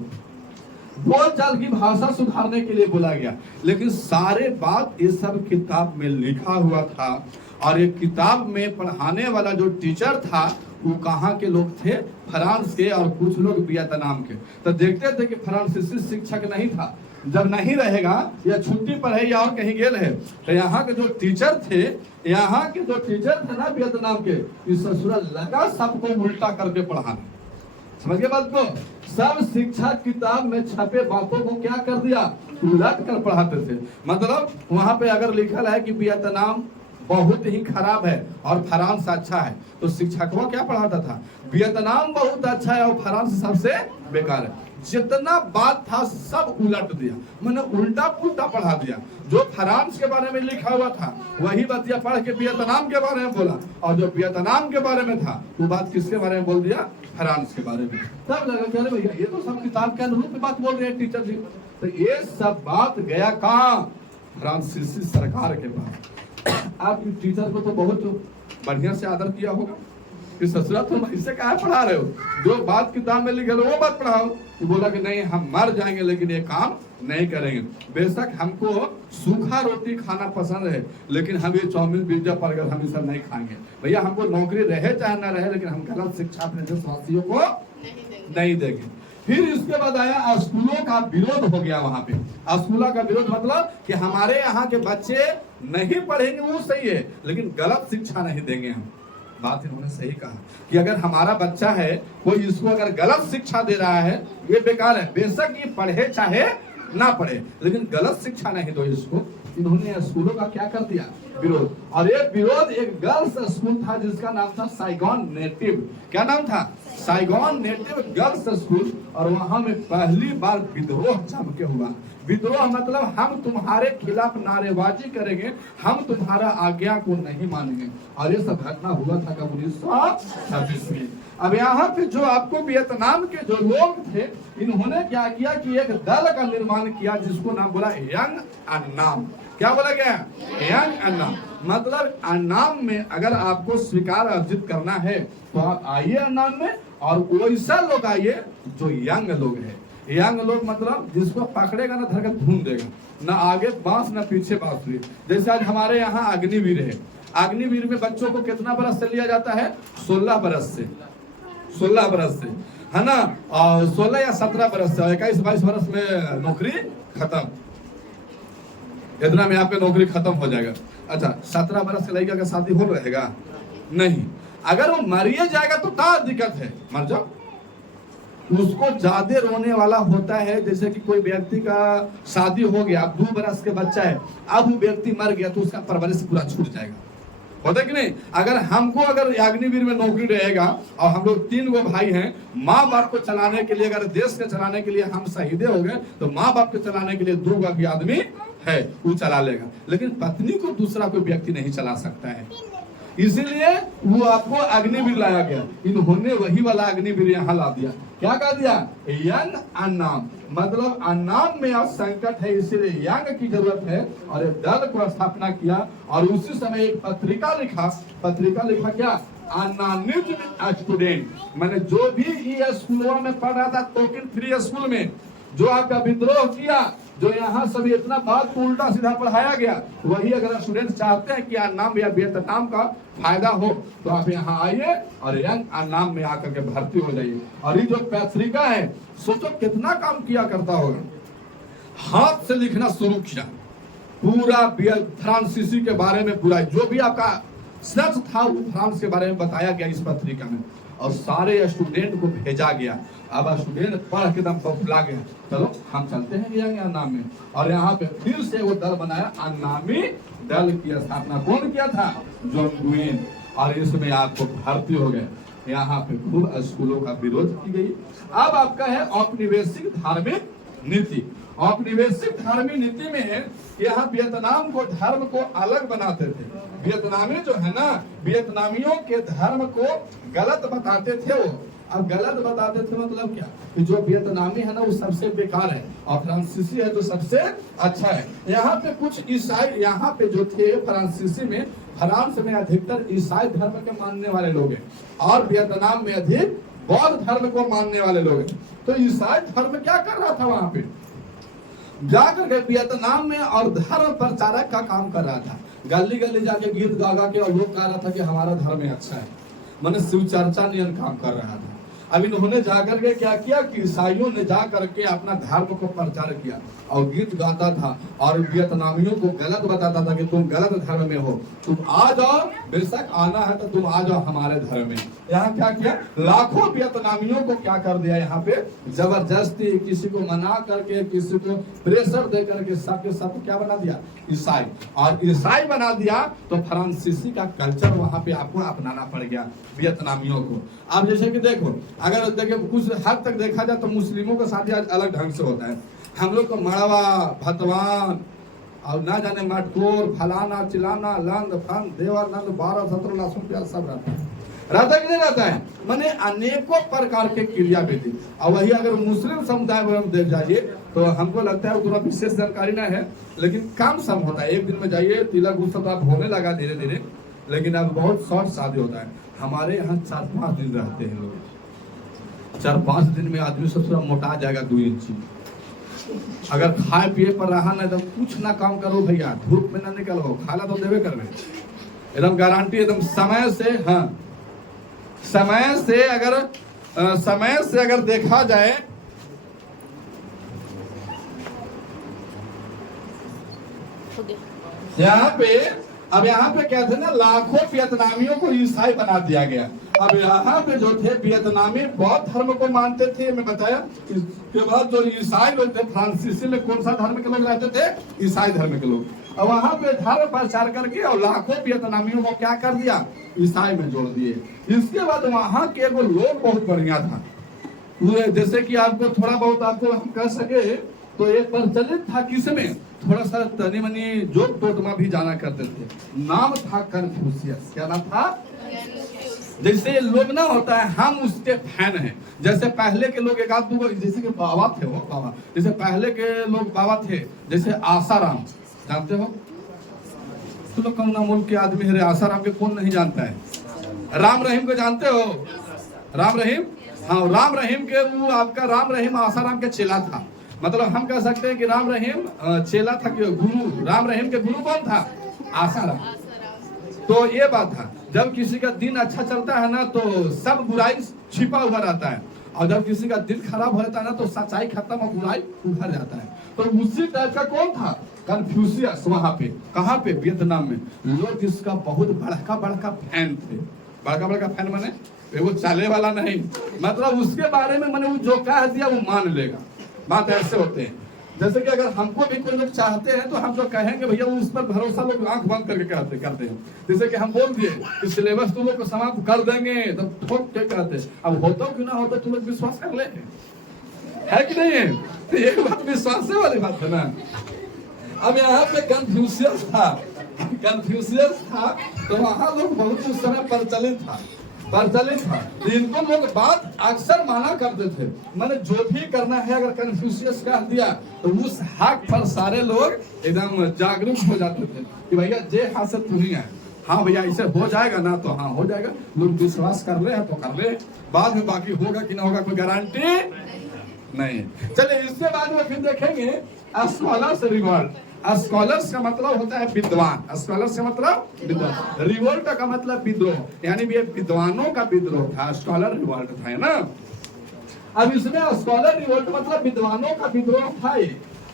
बोलचाल की भाषा सुधारने के लिए बोला गया। लेकिन सारे बात ये सब किताब में लिखा हुआ था, और ये किताब में पढ़ाने वाला जो टीचर था वो कहाँ के लोग थे, फ्रांस के, और कुछ लोग वियतनाम के। तो देखते थे कि फ्रांसीसी शिक्षक नहीं था, जब नहीं रहेगा या छुट्टी पर है या और कहीं गेल है, तो यहाँ के जो टीचर थे, यहाँ के जो टीचर थे ना वियतनाम के, इस ससुराल लगा सबको उल्टा करके पढ़ाना। समझ गए बात को। सब शिक्षा किताब में छपे बातों को क्या कर दिया, उलट कर पढ़ाते थे। मतलब वहां पे अगर लिखा है कि वियतनाम बहुत ही खराब है और फ्रांस अच्छा है, तो शिक्षक वो क्या पढ़ाता था, वियतनाम बहुत अच्छा है और फ्रांस सबसे बेकार है। जितना बात था सब उलट दिया, मैंने उल्टा पुल्टा पढ़ा दिया। जो फ्रांस के बारे में लिखा हुआ था वही बात पढ़ के वियतनाम के बारे में बोला, और जो वियतनाम के बारे में था वो बात किसके बारे में बोल दिया, फ्रांस के बारे में। तब लगा क्या भैया ये तो सब किताब के अनुरूप बात बोल रहे हैं टीचर जी। तो ये सब बात गया कहाँ, फ्रांसीसी सरकार के पास। आप टीचर को तो बहुत बढ़िया से आदर किया होगा कि ससुरा तुम इससे कहा पढ़ा रहे हो, जो बात किताब में लिखे वो बात पढ़ाओ। तो बोला कि नहीं, हम मर जाएंगे लेकिन ये काम नहीं करेंगे। बेशक हमको सूखा रोटी खाना पसंद है, लेकिन हम ये चाउमीन पिज्जा बर्गर हम ये सब नहीं खाएंगे। भैया हमको नौकरी रहे चाहे ना रहे, लेकिन हम गलत शिक्षा अपने देशवासियों को नहीं देंगे। फिर इसके बाद आया स्कूलों का विरोध हो गया। वहां पे स्कूलों का विरोध मतलब कि हमारे यहाँ के बच्चे नहीं पढ़ेंगे वो सही है, लेकिन गलत शिक्षा नहीं देंगे हम। बात इन्होंने सही कहा कि अगर हमारा बच्चा है, कोई इसको अगर गलत शिक्षा दे रहा है, ये बेकार है। बेशक ये पढ़े चाहे ना पढ़े, लेकिन गलत शिक्षा नहीं दो इसको। इन्होंने स्कूलों का क्या कर दिया, विरोध। और ये विरोध एक गर्ल्स स्कूल था जिसका नाम था साइगॉन नेटिव। क्या नाम था, साइगॉन नेटिव गर्ल्स स्कूल। और वहां में पहली बार विद्रोह जम के हुआ। विद्रोह मतलब हम तुम्हारे खिलाफ नारेबाजी करेंगे, हम तुम्हारा आज्ञा को नहीं मानेंगे। और ये सब घटना हुआ था 1926 में। अब यहाँ पे जो आपको वियतनाम के जो लोग थे, इन्होंने क्या किया कि एक दल का निर्माण किया जिसको नाम बोला यंग अन्नाम। क्या बोला गया, यंग अन्नाम। मतलब अन्नाम में अगर आपको स्वीकार अर्जित करना है तो आप आइए अन्नाम में, और वैसा लोग आइए जो यंग लोग है। यंग लोग मतलब जिसको पकड़ेगा ना धर कर ढूंढ देगा, ना आगे बांस ना पीछे बांसुरी। जैसे आज हमारे यहाँ अग्निवीर है, अग्निवीर में बच्चों को कितना बरस से लिया जाता है? 16 बरस से, 16 बरस से, है ना। और 16 या 17 बरस से, 21-22 बरस में नौकरी खत्म, इतना में आपका नौकरी खत्म हो जाएगा। अच्छा, 17 बरस के लड़का का शादी हो रहेगा? नहीं। अगर वो मरिए जाएगा तो क्या दिक्कत है, मर जाओ। उसको ज्यादा रोने वाला होता है, जैसे कि कोई व्यक्ति का शादी हो गया, अब 2 बरस के बच्चा है, अब वो व्यक्ति मर गया तो उसका परवरिश पूरा छूट जाएगा, होता कि नहीं। अगर हमको अगर अग्निवीर में नौकरी रहेगा और हम लोग 3 गो भाई हैं, माँ बाप को चलाने के लिए, अगर देश के चलाने के लिए हम शहीदे हो गए तो माँ बाप को चलाने के लिए 2 गो भी आदमी है, वो चला लेगा। लेकिन पत्नी को दूसरा कोई व्यक्ति नहीं चला सकता है, इसीलिए वो आपको अग्निवीर लाया गया। इन्होंने वही वाला अग्निवीर यहाँ ला दिया। क्या कह दिया? यंग अन्नाम, मतलब अन्नाम में अब संकट है, इसीलिए यंग की जरूरत है। और एक दल को स्थापना किया और उसी समय एक पत्रिका लिखा। पत्रिका लिखा क्या? अन्नानिज स्टूडेंट, मैंने जो भी ये स्कूलों में पढ़ रहा था, टोकन फ्री स्कूल में जो आपका विद्रोह किया, जो यहाँ सभी इतना बात को उल्टा सीधा पढ़ाया गया, वही अगर स्टूडेंट चाहते हैं कि अन्नाम या वियतनाम का फायदा हो तो आप यहाँ आइए और यंग अन्नाम में आकर के भर्ती हो जाइए। और ये जो पत्रिका है, सोचो कितना काम किया करता होगा। हाथ से लिखना शुरू किया, पूरा फ्रांसीसी के बारे में, पूरा जो भी आपका सच था वो फ्रांस के बारे में बताया गया इस पत्रिका में, और सारे स्टूडेंट को भेजा गया। अब स्टूडेंट पढ़ के एकदम पफला गया, चलो हम चलते हैं यंग अन्नाम में। और यहाँ पे फिर से वो दल बनाया, अन्नामी दल की स्थापना कौन किया था? John Duane. और इसमें आपको भर्ती हो गए। यहाँ पे खूब स्कूलों का विरोध की गई। अब आपका है औपनिवेशिक धार्मिक नीति। औपनिवेशिक धार्मिक नीति में यहाँ वियतनाम को धर्म को अलग बनाते थे। वियतनामी जो है ना, वियतनामियों के धर्म को गलत बताते थे वो। अब गलत बताते थे मतलब क्या? कि जो वियतनामी है ना वो सबसे बेकार है और फ्रांसीसी है जो सबसे अच्छा है। यहाँ पे कुछ ईसाई यहाँ पे जो थे फ्रांसीसी में, फ्रांस में अधिकतर ईसाई धर्म के मानने वाले लोग हैं और वियतनाम में अधिक बौद्ध धर्म को मानने वाले लोग हैं। तो ईसाई धर्म क्या कर रहा था वहां पे? जाकर के वियतनाम में और धर्म प्रचारक का काम कर रहा था। गली गली जाके गीत गा गा के और लोग कह रहा था कि हमारा धर्म अच्छा है, मैंने शिव चर्चा नियन काम कर रहा था। अब इन्होंने जाकर के क्या किया कि ईसाइयों ने जाकर के अपना धर्म को प्रचार किया और गीत गाता था और वियतनामियों को गलत बताता था कि तुम गलत धर्म में हो, तुम आ जाओ, बेशक आना है तो तुम आ जाओ हमारे धर्म में। यहाँ क्या किया? लाखों वियतनामियों को क्या कर दिया? यहाँ पे जबरदस्ती किसी को मना करके, किसी को प्रेशर दे करके सबके सब क्या बना दिया? ईसाई। और ईसाई बना दिया तो फ्रांसीसी का कल्चर वहां पे आपको अपनाना पड़ गया वियतनामियों को। अब जैसे कि देखो, अगर देखिए कुछ हद तक देखा जाए तो मुस्लिमों का शादी आज अलग ढंग से होता है। हम लोग को मड़वा, भतवान और ना जाने मटकोर, फलाना चिलाना, लंद फंद, देवानंद, 12 17 लहसुन प्याज सब रहता है कि नहीं रहता है? माने अनेकों प्रकार के क्रिया विधि। और वही अगर मुस्लिम समुदाय में हम देख जाइए तो हमको लगता है उतना विशेष जानकारी ना है, लेकिन काम सम होता है। एक दिन में जाइए, तिलक उत्सव आप होने लगा धीरे धीरे, लेकिन अब बहुत शॉर्ट शादी होता है। हमारे यहाँ 4-5 दिन रहते हैं लोग। 4-5 दिन में आदमी सब थोड़ा मोटा जाएगा 2 इंची। अगर खाए पिए पर रहा ना तो कुछ ना काम करो भैया, धूप में ना निकलो, खाला तो देवे करवे, एकदम गारंटी, एकदम समय से। हाँ, समय से अगर देखा जाए यहाँ पे, अब यहाँ पे क्या थे ना, लाखों वियतनामियों को ईसाई बना दिया गया। अब यहाँ पे जो थे वियतनामी बौद्ध धर्म को मानते थे, मैं बताया। इसके बाद जो ईसाई लोग थे, फ्रांसीसी में कौन सा धर्म के लोग रहते थे? ईसाई धर्म के लोग। और वहां पे धर्म प्रचार करके और लाखों वियतनामियों को क्या कर दिया? ईसाई में जोड़ दिए। इसके बाद वहां के वो लोग बहुत बढ़िया था, जैसे कि आपको थोड़ा बहुत आपको हम कह सके तो एक प्रचलित था, किसमें थोड़ा सा तनी मनी जोक टोटमा भी जाना करते थे। नाम था कन्फ्यूशियस। क्या नाम था? जैसे लोग ना होता है, हम उसके फैन हैं। जैसे पहले के लोग एक आध, जैसे कि बाबा थे, वो बाबा, जैसे पहले के लोग बाबा थे, जैसे आसाराम, जानते हो? तो लोग कौन मुल्क के आदमी है, आसाराम के कौन नहीं जानता है? राम रहीम को जानते हो? राम रहीम हाँ, राम रहीम के वो आपका राम रहीम आसाराम के चेला था। मतलब हम कह सकते हैं कि राम रहीम चेला था कि गुरु, राम रहीम के गुरु कौन था? आसाराम। तो ये बात था, जब किसी का दिन अच्छा चलता है ना तो सब बुराई छिपा हुआ रहता है, और जब किसी का दिन खराब हो जाता है ना तो सच्चाई खत्म और बुराई उभर जाता है। तो उसी टाइप का कौन था? कन्फ्यूशियस। वहां पे, कहाँ पे? वियतनाम में। लोग इसका बहुत बड़का बड़का फैन थे। बड़का बड़का फैन माने वो चाले वाला नहीं, मतलब उसके बारे में मैंने वो जो कह दिया वो मान लेगा। बात ऐसे होते हैं, जैसे कि अगर हमको भी कोई लोग चाहते हैं तो हम जो कहेंगे भैया वो उस पर भरोसा लोग आंख बंद करके करते हैं। जैसे कि हम बोल दिए कि सिलेबस तुम लोग को समाप्त कर देंगे, तब ठोक के कहते हैं। अब होता कि ना होता तुम लोग विश्वास कर ले, है कि नहीं है? तो ये बात विश्वास वाली बात है ना। अब यहाँ पे कन्फ्यूशियस था तो वहां लोग बहुत उस समय प्रचलित था। तो इनको लोग बात अक्सर माना करते थे। मैंने जो भी करना है अगर कन्फ्यूशियस कह दिया तो उस हक पर सारे लोग एकदम जागरूक हो जाते थे कि भैया जे हासिल नहीं है, हाँ भैया इसे हो जाएगा ना, तो हाँ हो जाएगा। लोग विश्वास कर ले तो कर ले, बाद में बाकी होगा कि ना होगा कोई गारंटी नहीं। चलिए इसके बाद में फिर देखेंगे स्कॉलर्स रिवॉल्ट। स्कॉलर्स का मतलब होता है विद्वान। स्कॉलर्स का मतलब विद्वान। रिवोल्ट का मतलब विद्रोह, यानी ये विद्वानों का विद्रोह था। स्कॉलर रिवोल्ट था, है ना। अब इसमें स्कॉलर रिवोल्ट मतलब विद्वानों का विद्रोह था।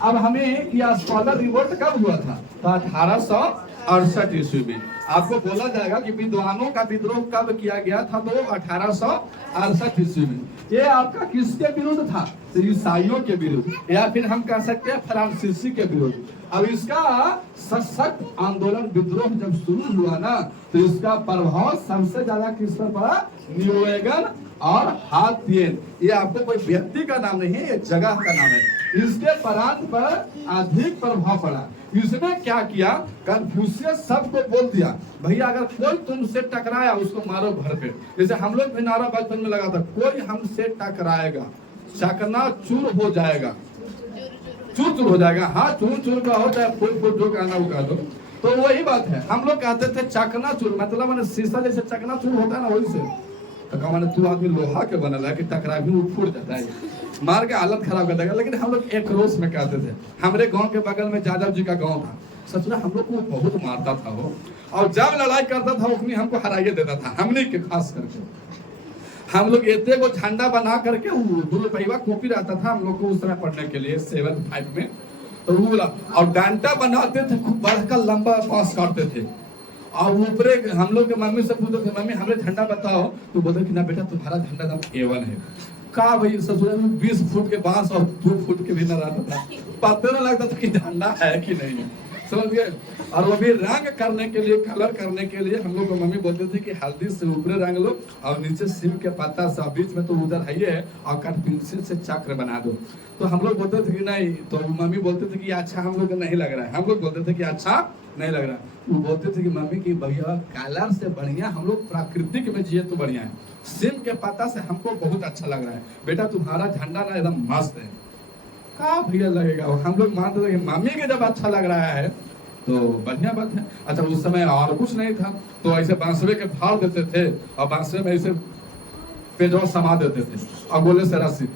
अब हमें यह स्कॉलर रिवोल्ट कब हुआ था? तो 1868 ईस्वी में। आपको बोला जाएगा कि विद्वानों का विद्रोह कब किया गया था? तो 1868 ईस्वी में। ये आपका किसके विरुद्ध था? तो ईसाइयों के विरुद्ध, या फिर हम कह सकते हैं फ्रांसीसी के विरुद्ध। अब इसका सशक्त आंदोलन विद्रोह जब शुरू हुआ ना तो इसका प्रभाव सबसे ज्यादा किस पर पड़ा? न्यूवेगन और हाथियन। ये आपको कोई व्यक्ति का नाम नहीं है, ये जगह का नाम है। इसके प्रांत पर अधिक प्रभाव पड़ा। इसने क्या किया? कन्फ्यूशियस सबको बोल दिया भैया अगर कोई तुमसे टकराया उसको मारो भर पे। जैसे हम लोग भी नारा बचपन में लगा था, कोई हमसे टकराएगा चकना चूर हो जाएगा, चूर हो जाएगा। हाँ, चूर का होता है, फुट जो कहना वो कह दो। तो वही बात है, हम लोग कहते थे चकना चूर, मतलब मैंने शीशा जैसे चकना चूर होता है ना, वही से। तो कहा मैंने तू आदमी लोहा के बनल है कि टकरा भी फूट जाता है, मार के हालत खराब कर देगा। लेकिन हम लोग एक रोज में कहते थे। हमारे गांव के बगल में यादव जी का गांव था, सच में हम लोग को बहुत मारता था वो, और जब लड़ाई करता था उसमें हमको हराइए देता था। हमने के खास करके हम लोग इतने को झंडा बना करके 2 रुपया कॉपी रहता था हम लोग को उस समय पढ़ने के लिए 7-5 में। तो वो और डांटा बनाते थे, खूब बड़का लंबा बांस काटते थे, और ऊपरे हम लोग के मम्मी से पूछते थे मम्मी हमें झंडा बताओ, तो बोलते कि ना बेटा तुम्हारा झंडा नाम A1 है। का भाई ससुराल में 20 फुट के बांस और 2 फुट के भी न रहता था, पता न लगता था कि झंडा है कि नहीं है, समझ गए। और वो भी रंग करने के लिए, कलर करने के लिए हम लोग को मम्मी बोलते थे कि हल्दी से ऊपरे रंग लो और नीचे सिम के पत्ता से, बीच में तो उधर है और कट पेंसिल से चक्र बना दो। तो हम लोग बोलते थे कि नहीं, तो मम्मी बोलते थे कि अच्छा हम लोग को नहीं लग रहा है। हम लोग बोलते थे कि अच्छा नहीं लग रहा। वो बोलते थे कि मम्मी की भैया कलर से बढ़िया हम लोग प्राकृतिक में जिए तो बढ़िया है, सिम के पत्ता से हमको बहुत अच्छा लग रहा है, बेटा तुम्हारा झंडा ना एकदम मस्त है। का भैया लगेगा, हम लोग मानते थे कि मम्मी के जब अच्छा लग रहा है तो बढ़िया बात है। अच्छा उस समय और कुछ नहीं था, तो ऐसे बांसुरे के फाड़ देते थे और बांसुरे में ऐसे पेजवा समा देते थे और बोले से रस्सी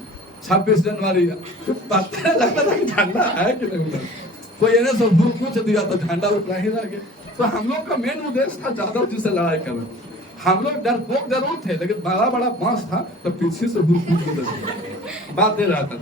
26 जनवरी, पता लगता था कि झंडा है कि नहीं। कोई इन्हें सब दूर कुछ दिया तो झंडा उतना ही रह गया। तो हम लोग का मेन उद्देश्य था यादव जी से लड़ाई करना। हम लोग डरपोक जरूर थे, लेकिन बड़ा बड़ा बांस था तो पीछे से दूर कूद बात दे रहा था।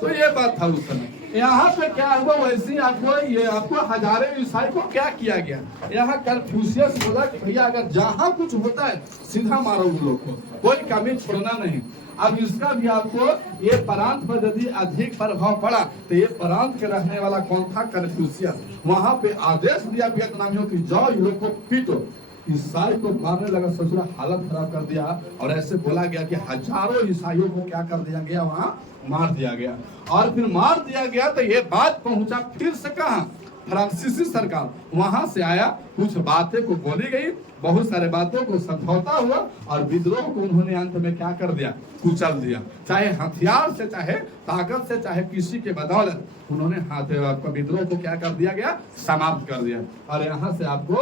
तो ये बात था उस समय। यहाँ पे क्या हुआ, वैसे आपको हजारे ईसाई को क्या किया गया, यहाँ कन्फ्यूशियस बोला कि भैया अगर जहाँ कुछ होता है सीधा मारो उन लोग को, कोई कमी छोड़ना नहीं। अब इसका भी आपको ये प्रांत पर यदि अधिक प्रभाव पड़ा तो ये प्रांत के रहने वाला कौन था? कन्फ्यूशियस। वहां पे आदेश दिया वियतनामियों की जाओ इन लोग को पीटो। ईसाई को मारने लगा, ससुरा हालत खराब कर दिया, और ऐसे बोला गया कि हजारों ईसाइयों को क्या कर दिया गया, वहां मार दिया गया। और फिर मार दिया गया तो ये बात पहुंचा फिर से कहां? फ्रांसीसी सरकार वहां से आया, कुछ बातें को बोली गई, बहुत सारे बातों को समझौता हुआ और विद्रोह को उन्होंने अंत में क्या कर दिया? कुचल दिया। चाहे हथियार से, चाहे ताकत से, चाहे किसी के बदौलत उन्होंने आपका विद्रोह को क्या कर दिया गया? समाप्त कर दिया। और यहाँ से आपको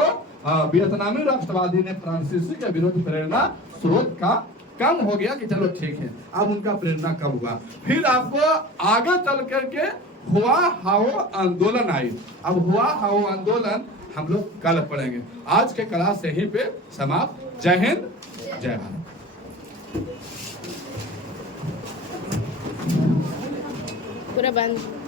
वियतनामी राष्ट्रवादी ने फ्रांसीसी के विरुद्ध प्रेरणा स्रोत का कम हो गया कि चलो ठीक है। अब उनका प्रेरणा कम हुआ। फिर आपको आगे चल करके हुआ हाओ आंदोलन आई। अब हुआ हाओ आंदोलन हम लोग कल पढ़ेंगे। आज के क्लास यहीं पे समाप्त। जय हिंद, जय भारत। पूरा बंद।